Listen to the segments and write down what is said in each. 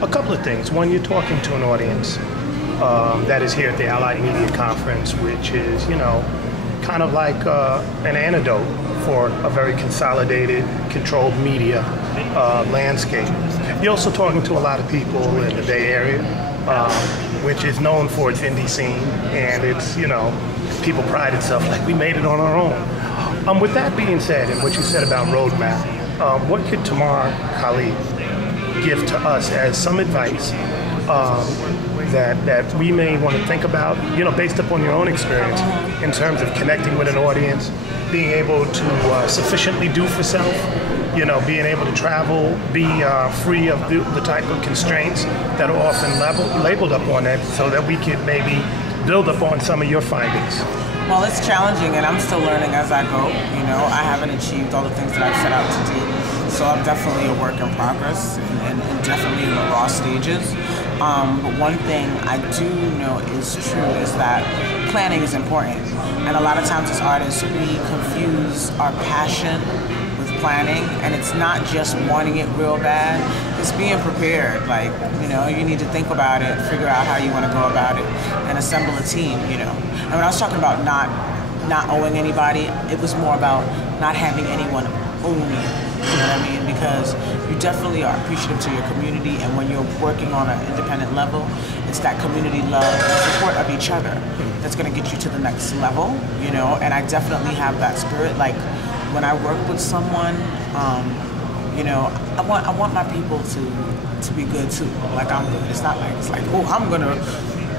A couple of things. One, you're talking to an audience that is here at the Allied Media Conference, which is, kind of like an antidote for a very consolidated, controlled media landscape. You're also talking to a lot of people in the Bay Area, which is known for its indie scene, and it's, people pride itself like we made it on our own. With that being said, and what you said about roadmap, what could Tamar Khalid give to us as some advice that we may want to think about, based upon your own experience in terms of connecting with an audience, being able to sufficiently do for self, being able to travel, be free of the type of constraints that are often labeled up on that, so that we could maybe build upon some of your findings. Well, it's challenging, and I'm still learning as I go. I haven't achieved all the things that I've set out to do, so I'm definitely a work in progress and definitely in the raw stages. But one thing I do know is true is that planning is important, and a lot of times as artists we confuse our passion with planning, and it's not just wanting it real bad, it's being prepared. Like, you need to think about it, figure out how you want to go about it, and assemble a team, And when I was talking about not owing anybody, it was more about not having anyone own you, you know what I mean? Because you definitely are appreciative to your community, and when you're working on an independent level, it's that community love and support of each other that's going to get you to the next level, and I definitely have that spirit. Like, when I work with someone, I want my people to be good too. Like, I'm good. It's not like oh, I'm gonna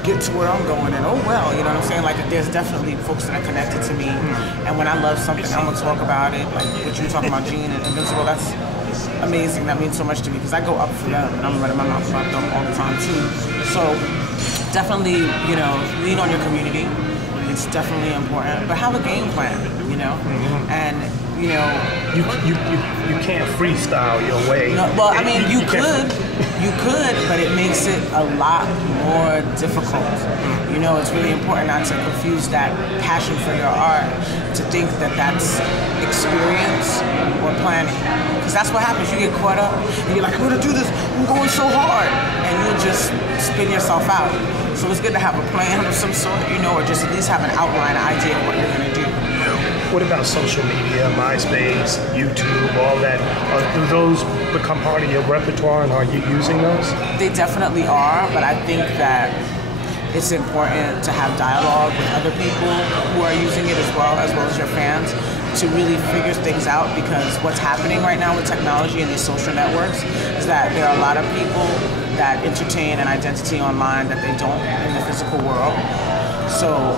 get to where I'm going, and oh well, you know what I'm saying? Like, there's definitely folks that are connected to me, and when I love something, I'm gonna talk about it. Like what you were talking about, Gene and Invincible, that's amazing. That means so much to me because I go up for them, and I'm running my mouth about them all the time too. So definitely, lean on your community. It's definitely important, but have a game plan, and you can't freestyle your way. No, well, I mean, you could, but it makes it a lot more difficult. It's really important not to confuse that passion for your art to think that that's experience or planning, because that's what happens. You get caught up, and you're like, I'm gonna do this. I'm going so hard, and you'll just spin yourself out. So it's good to have a plan of some sort, or just at least have an outline idea of what you're gonna do. What about social media, MySpace, YouTube, all that? Do those become part of your repertoire, and are you using those? They definitely are, but I think that it's important to have dialogue with other people who are using it as well as your fans, to really figure things out, because what's happening right now with technology and these social networks is that there are a lot of people that entertain an identity online that they don't in the physical world. So,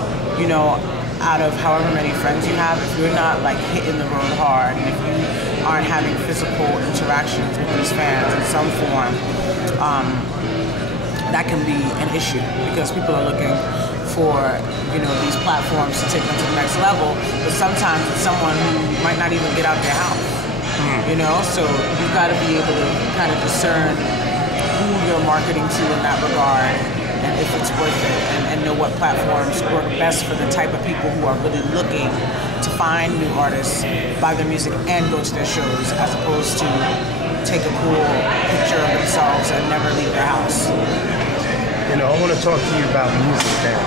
out of however many friends you have, if you're not like hitting the road hard, and if you aren't having physical interactions with these fans in some form, that can be an issue, because people are looking for these platforms to take them to the next level, but sometimes it's someone who might not even get out their house. So you've got to be able to kind of discern who you're marketing to in that regard, and if it's worth it, and know what platforms work best for the type of people who are really looking to find new artists, buy their music, and go to their shows, as opposed to take a cool picture of themselves and never leave their house. I want to talk to you about music now.